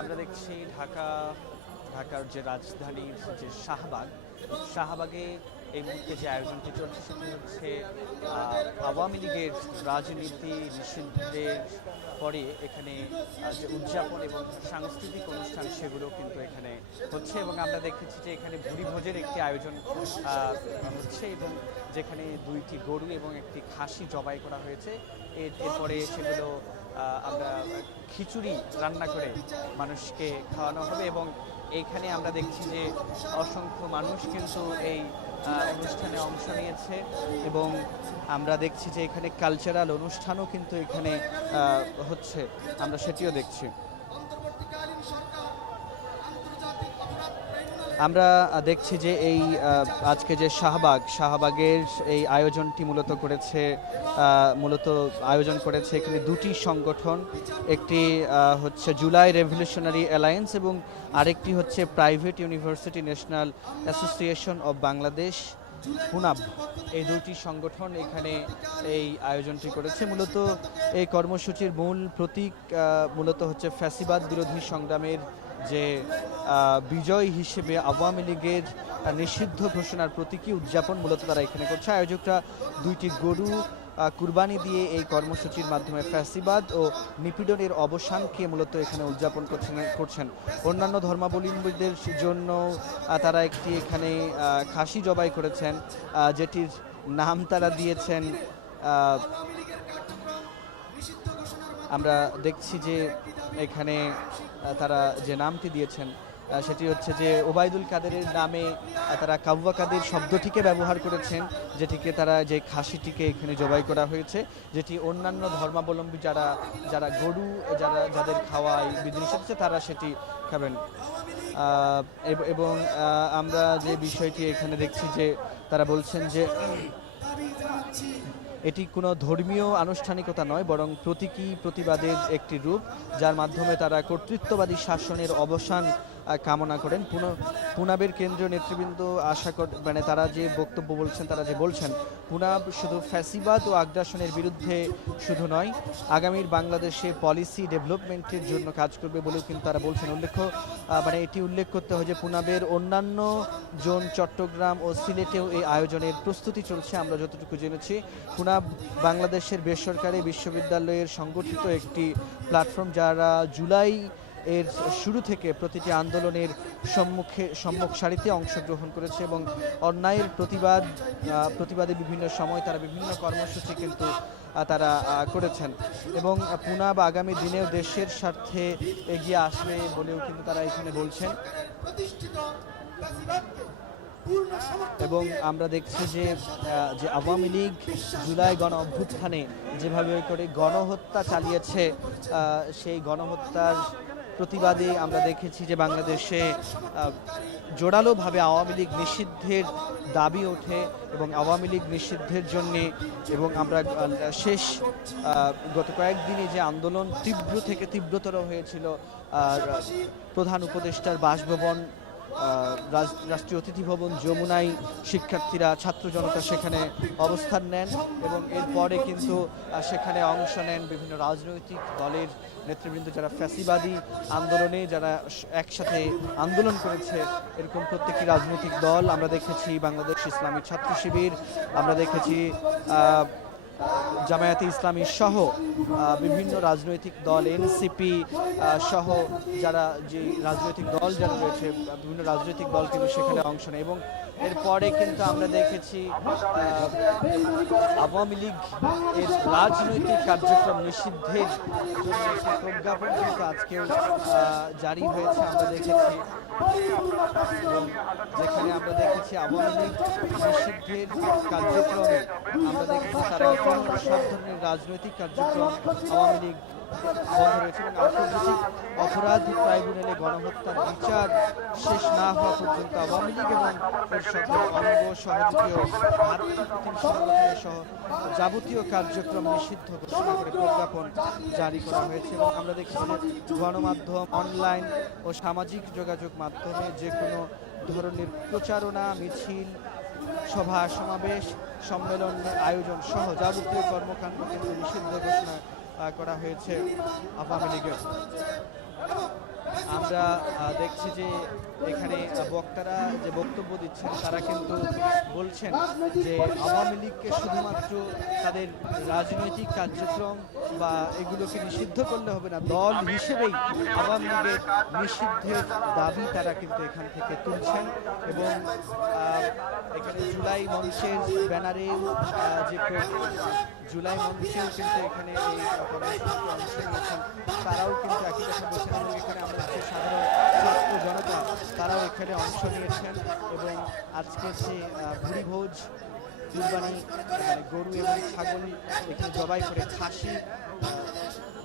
আমরা দেখছি ঢাকার যে রাজধানীর যে শাহবাগে এই মুহূর্তে যে আয়োজনটি চলছে সেটি হচ্ছে আওয়ামী লীগের রাজনীতি নিষিদ্ধের পরে এখানে যে উদযাপন এবং সাংস্কৃতিক অনুষ্ঠান সেগুলো কিন্তু এখানে হচ্ছে এবং আমরা দেখেছি যে এখানে ভুরিভোজের একটি আয়োজন হচ্ছে এবং যেখানে 2টি গরু এবং একটি খাসি জবাই করা হয়েছে। এরপরে সেগুলো আমরা খিচুড়ি রান্না করে মানুষকে খাওয়ানো হবে এবং এইখানে আমরা দেখছি যে অসংখ্য মানুষ কিন্তু এই অনুষ্ঠানে অংশ নিয়েছে এবং আমরা দেখছি যে এখানে কালচারাল অনুষ্ঠানও কিন্তু এখানে হচ্ছে, আমরা সেটিও দেখছি। আমরা দেখছি যে এই আজকে যে শাহবাগের এই আয়োজনটি মূলত আয়োজন করেছে এখানে 2টি সংগঠন, একটি হচ্ছে জুলাই রেভলিউশনারি অ্যালায়েন্স এবং আরেকটি হচ্ছে private university national association of Bangladesh PUNAB. এই 2টি সংগঠন এখানে এই আয়োজনটি করেছে। মূলত এই কর্মসূচির মূল প্রতীক মূলত হচ্ছে ফ্যাসিবাদ বিরোধী সংগ্রামের যে বিজয় হিসেবে আওয়ামী লীগের নিষিদ্ধ ঘোষণার প্রতীকী উদযাপন মূলত তারা এখানে করছে। আয়োজকরা 2টি গরু কুরবানি দিয়ে এই কর্মসূচির মাধ্যমে ফ্যাসিবাদ ও নিপীড়নের অবসানকে মূলত এখানে উদযাপন করছেন। অন্যান্য ধর্মাবলম্বীদের জন্য তারা একটি এখানে খাসি জবাই করেছেন, যেটির নাম তারা দিয়েছেন, আমরা দেখছি যে এখানে তারা যে নামটি দিয়েছেন সেটি হচ্ছে যে ওবায়দুল কাদেরের নামে তারা কাউয়া কাদের শব্দটিকে ব্যবহার করেছেন, যেটিকে তারা যে খাসিটিকে এখানে জবাই করা হয়েছে, যেটি অন্যান্য ধর্মাবলম্বী যারা গরু যাদের খাওয়ায় বিধিনিষেধ আছে তারা সেটি খাবেন। এবং আমরা যে বিষয়টি এখানে দেখছি যে তারা বলছেন যে এটি কোনো ধর্মীয় আনুষ্ঠানিকতা নয়, বরং প্রতীকী প্রতিবাদের একটি রূপ, যার মাধ্যমে তারা কর্তৃত্ববাদী শাসনের অবসান কামনা করেন। পুনাবের কেন্দ্রীয় নেতৃবৃন্দ তারা যে বক্তব্য বলছেন, তারা যে বলছেন পুনাব শুধু ফ্যাসিবাদ ও আগ্রাসনের বিরুদ্ধে শুধু নয়, আগামীর বাংলাদেশে পলিসি ডেভেলপমেন্টের জন্য কাজ করবে বলেও কিন্তু তারা বলছেন। এটি উল্লেখ করতে হয় যে পুনাবের অন্যান্য জোন চট্টগ্রাম ও সিলেটেও এই আয়োজনের প্রস্তুতি চলছে। আমরা যতটুকু জেনেছি পুনাব বাংলাদেশের বেসরকারি বিশ্ববিদ্যালয়ের সংগঠিত একটি প্ল্যাটফর্ম, যারা জুলাই এর শুরু থেকে প্রতিটি আন্দোলনের সম্মুখ সারিতে অংশগ্রহণ করেছে এবং অন্যায়ের প্রতিবাদে বিভিন্ন সময় তারা বিভিন্ন কর্মসূচি কিন্তু তারা করেছেন এবং পুনাব আগামী দিনেও দেশের স্বার্থে এগিয়ে আসবে বলেও কিন্তু তারা এখানে বলছেন। এবং আমরা দেখছি যে আওয়ামী লীগ জুলাই গণ অভ্যুত্থানে যেভাবে করে গণহত্যা চালিয়েছে, সেই গণহত্যার প্রতিবাদে আমরা দেখেছি যে বাংলাদেশে জোরালোভাবে আওয়ামী লীগ নিষিদ্ধের দাবি ওঠে এবং আওয়ামী লীগ নিষিদ্ধের জন্যে এবং আমরা গত কয়েকদিনে যে আন্দোলন তীব্র থেকে তীব্রতর হয়েছিল, প্রধান উপদেষ্টার বাসভবন, রাষ্ট্রীয় অতিথি ভবন যমুনায় শিক্ষার্থীরা, ছাত্র জনতা সেখানে অবস্থান নেন এবং এরপরে কিন্তু সেখানে অংশ নেন বিভিন্ন রাজনৈতিক দলের নেতৃবৃন্দ, যারা ফ্যাসিবাদী আন্দোলনে যারা একসাথে আন্দোলন করেছে এরকম প্রত্যেকটি রাজনৈতিক দল। আমরা দেখেছি বাংলাদেশ ইসলামী ছাত্র শিবির, আমরা দেখেছি জামায়াতে ইসলামী সহ বিভিন্ন রাজনৈতিক দল, এনসিপি সহ যে রাজনৈতিক দল যারা রয়েছে, বিভিন্ন রাজনৈতিক দল কিন্তু সেখানে অংশ নেয় এবং এরপরে কিন্তু আমরা দেখেছি আওয়ামী লীগ এর রাজনৈতিক কার্যক্রম নিষিদ্ধের জন্য প্রজ্ঞাপন কিন্তু আজকেও জারি হয়েছে। আমরা দেখেছি এবং যেখানে আমরা দেখেছি আওয়ামী লীগ নিষিদ্ধের কার্যক্রমে আমরা দেখেছি তারা সব ধরনের রাজনৈতিক কার্যক্রম আওয়ামী লীগ বন্ধ রয়েছে এবং আন্তর্জাতিক অপরাধ ট্রাইব্যুনালে গণহত্যার বিচার শেষ না হওয়া পর্যন্ত আওয়ামী লীগ এবং এর সকল অঙ্গ সহযোগী সংগঠনের সহ যাবতীয় কার্যক্রম নিষিদ্ধ ঘোষণা করে প্রজ্ঞাপন জারি করা হয়েছে। এবং আমরা দেখছি যে গণমাধ্যম, অনলাইন ও সামাজিক যোগাযোগ মাধ্যমে যে কোনো ধরনের প্রচারণা, মিছিল সভা সমাবেশ সম্মেলন আয়োজন সহ যাবতীয় কর্মকাণ্ড কিন্তু নিষিদ্ধ ঘোষণা করা হয়েছে আওয়ামী লীগের। আমরা দেখছি যে এখানে বক্তারা যে বক্তব্য দিচ্ছেন তারা কিন্তু বলছেন যে আওয়ামী লীগকে শুধুমাত্র তাদের রাজনৈতিক কার্যক্রম বা এগুলোকে নিষিদ্ধ করলে হবে না, দল হিসেবেই আওয়ামী লীগের নিষিদ্ধের দাবি তারা কিন্তু এখান থেকে তুলছেন। এবং এখানে জুলাই মঞ্চের ব্যানারে যে জুলাই মঞ্চেও কিন্তু এখানে এই কর্মসূচিতে অংশ নিয়েছেন, তারাও কিন্তু একই কথা বলছেন। এবং এখানে আমরা যে সাধারণ ছাত্র জনতা তারাও এখানে অংশ নিয়েছেন এবং আজকে যে ভুরিভোজ কুরবানি মানে গরু এবং ছাগল এখানে জবাই করে খাসি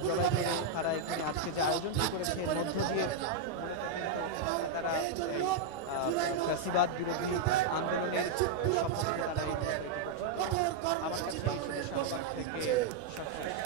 জবাই করে তারা এখানে আজকে যে আয়োজনটি করেছে এর মধ্য দিয়ে তারা ফ্যাসিবাদ বিরোধী আন্দোলনের সবচেয়ে তারা এই আমার কাছে এই থেকে